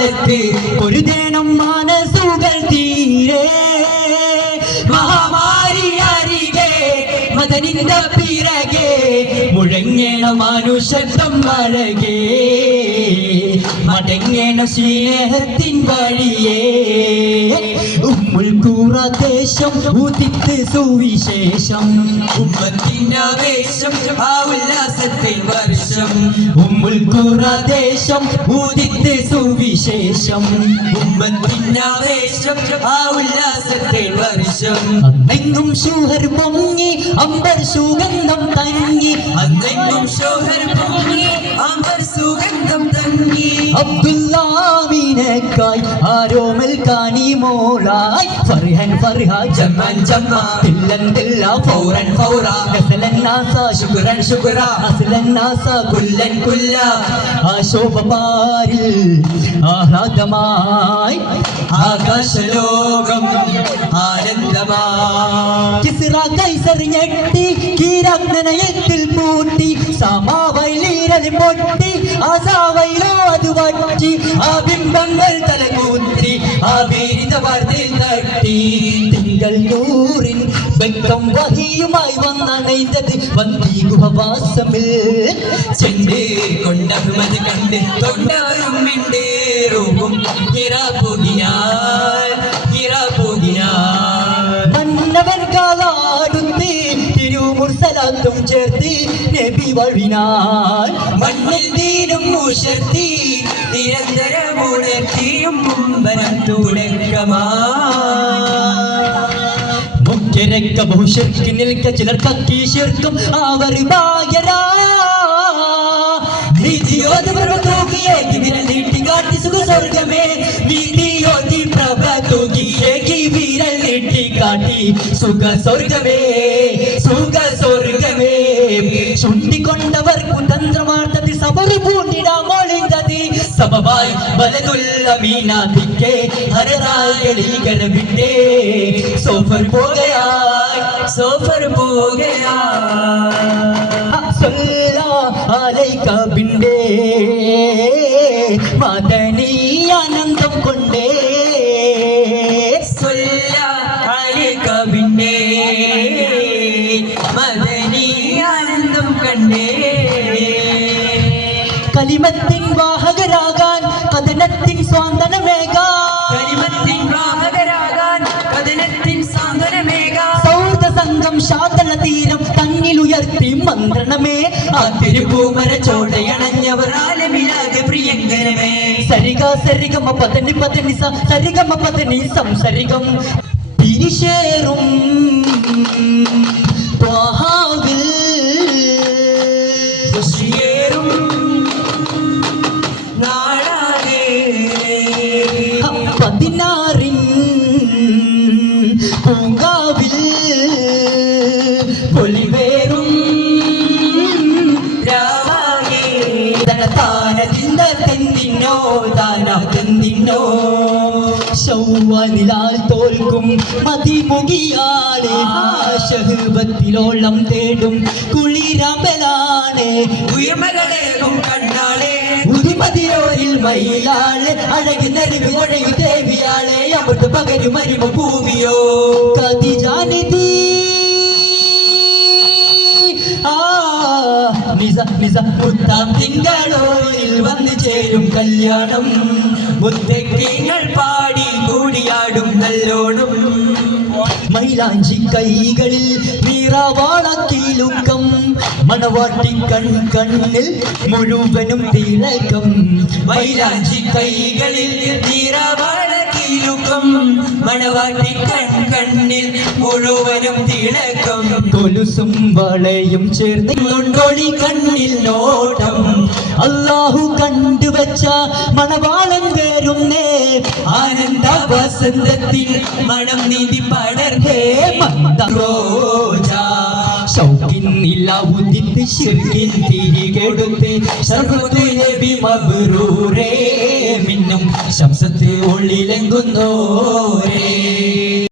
കാലത്ത് പൊരുതേണം മനസ്സുകൾ തീരെ മഹാമാരി അരികെ മദനിന്ദ പിറകെ മുഴങ്ങേണ മനുഷ്യത്വം അഴകേ മടങ്ങേണ സ്നേഹത്തിൻ വഴിയേ ഉമ്മുൽ ഖുറ ദേശം ഉദിത്ത് സുവിശേഷം ഉമ്മത്തിനാവേശം ആ ഉല്ലാസത്തിൻ വർഷം ഉമ്മുൽ ഖുറ ദേശം ഉദിത്ത് സുവിശേഷം ഉമ്മത്തിനാവേശം ആ ഉല്ലാസത്തിൻ വർഷം അന്നെങ്ങും ശൂഹർ പൊങ്ങി അമ്പർ സുഗന്ധം തങ്ങി അന്നെങ്ങും ശൂഹർ പൊങ്ങി അമ്പർ സുഗന്ധം തങ്ങി അബ്ദുല്ലാമിനക്കായി ആരോമൽ കാനി മോളായി ഫർഹൻ ഫർഹ ജമ്മൻ ജമ്മ തില്ലൻ തില്ല ഫൗറൻ ഫൗറ നസലൻ നാസ ശുക്രൻ ശുക്ര അസ്ലൻ നാസ കുല്ലൻ കുല്ല ആശോഭപാരിൽ ആഹ്ലാദമായി ആകാശലോകം ആനന്ദമായി കിസ്റ കൈസർ ഞെട്ടി കീരാഗ്നയത്തിൽ പൂട്ടി സമാവൈലീരൽ പൊട്ടി ആസാവൈലോ അത് വറ്റി ആ ബിംബങ്ങൾ തലകൂത്തി ആ വീരിത വാർത്തയിൽ തട്ടി തിങ്കൾ നൂറിൻ വെക്കം വഹിയുമായി വന്നണൈന്തത് വന്തി ഗുഹവാസമിൽ ചെണ്ട് കൊണ്ടഹ്മത് കണ്ട് തൊണ്ടവരും മിണ്ടേറും ഹിറാപുകിനാൽ മന്നവൻ കാലാടുത്തി തിരുമുർസലാത്തും ചേർത്ത് നബി വഴിനാൽ മണ്ണിൽ ദീനും മുശർത്തി നിരന്തരമുണർത്തിയും മുമ്പനം തുടക്കമാ മുഖ്യരക്ക ബഹുശർക്ക് നിൽക്ക ചിലർ കക്കി ശിർക്കും അവർ ഭാഗ്യരാ നീതിയോതി പ്രഭ തൂകിയേക്ക് വിരൽ നീട്ടി കാട്ടി സുഖ സ്വർഗമേ നീതിയോതി പ്രഭ തൂകിയേക്ക് വിരൽ നീട്ടി കാട്ടി സുഖ സ്വർഗമേ ചുണ്ടിക്കൊണ്ടവർ കുതന്ത്രമാർത്തതി സബർ പൂണ്ടിടാമൊളിന്തതി സബബായി വലതുള്ള മീനാതിക്കെ ഹരറായകളിൽ കരവിട്ടേ സോഫർ പോകയായി സല്ലാ അലൈക ബിണ്ടേ മദനി ആനന്ദം കൊണ്ടേ സല്ലാ അലൈക ബിണ്ടേ മദനി ആനന്ദം കണ്ടേ കലിമത്തിൻ വാഹകരാകാൻ കഥനത്തിൻ സ്വാന്തനമേകാൻ സൗഹൃദ സംഘം ശാതന തീരം തന്നിലുയർത്തി മന്ത്രണമേ ആ തിരുപ്പൂമര ചോടയണഞ്ഞവർ ആലമിലാകെ പ്രിയങ്കരമേ സരിഗ സരിഗമ പതനി പതനി സരിഗമ പതനി സംസരിഗം തിരിശേറും ത്വാഹാവിൽ ഖുശിയേറും നാളാകെ 16 പൂങ്കാവിൽ പൊലിവേറും രാവാകെ തനതാനതിന്ദ തെന്തിന്നോ താനാതെന്തിന്നോ ശൗവനിലാൽ തോൽക്കും മതിമുകിയാണ് ശഹബത്തിലോളം തേടും കുളിരമ്പലാണ് ഉയർമകളേകും കണ്ണാളെ ഉദിമതിയോരിൽ മയിലാളെ അഴകി നരുവി ഒഴകി ദേവിയാളെ അമൃത് പകരും അരിമ ഭൂമിയോ കതിജാനിധി മുത്താം തിങ്കളോരിൽ വന്നു ചേരും കല്യാണം മുത്തക്കിങ്ങൾ പാടി കൂടിയാടും നല്ലോണം മൈലാഞ്ചി കൈകളിൽ വീറവാളക്കിലുക്കം മണവാട്ടി കണ്ണിൽ മുഴുവനും തിളക്കം മൈലാഞ്ചി കൈകളിൽ വീറവാളക്കിലുക്കം മണവാട്ടി കണ്ണിൽ മുഴുവനും തിളക്കം കൊലുസും വളയും ചേർന്ന് കൊണ്ടൊളി കണ്ണിൽ നോട്ടം അല്ലാഹു കണ്ടുവച്ച മണവാളം വേറുന്നേ ആനന്ദ വസന്തത്തിൽ മണം നീതി പടർന്നേ മന്ദറോജ ഷൗക്കിന്നില്ല ഉദിത്ത് ശിർക്കിൻ തിരികെടുത്ത് സർവ്വത്ത് നബി മബ്റൂരേ മിന്നും ശംസത്ത് ഉള്ളിലെങ്കുന്നോരേ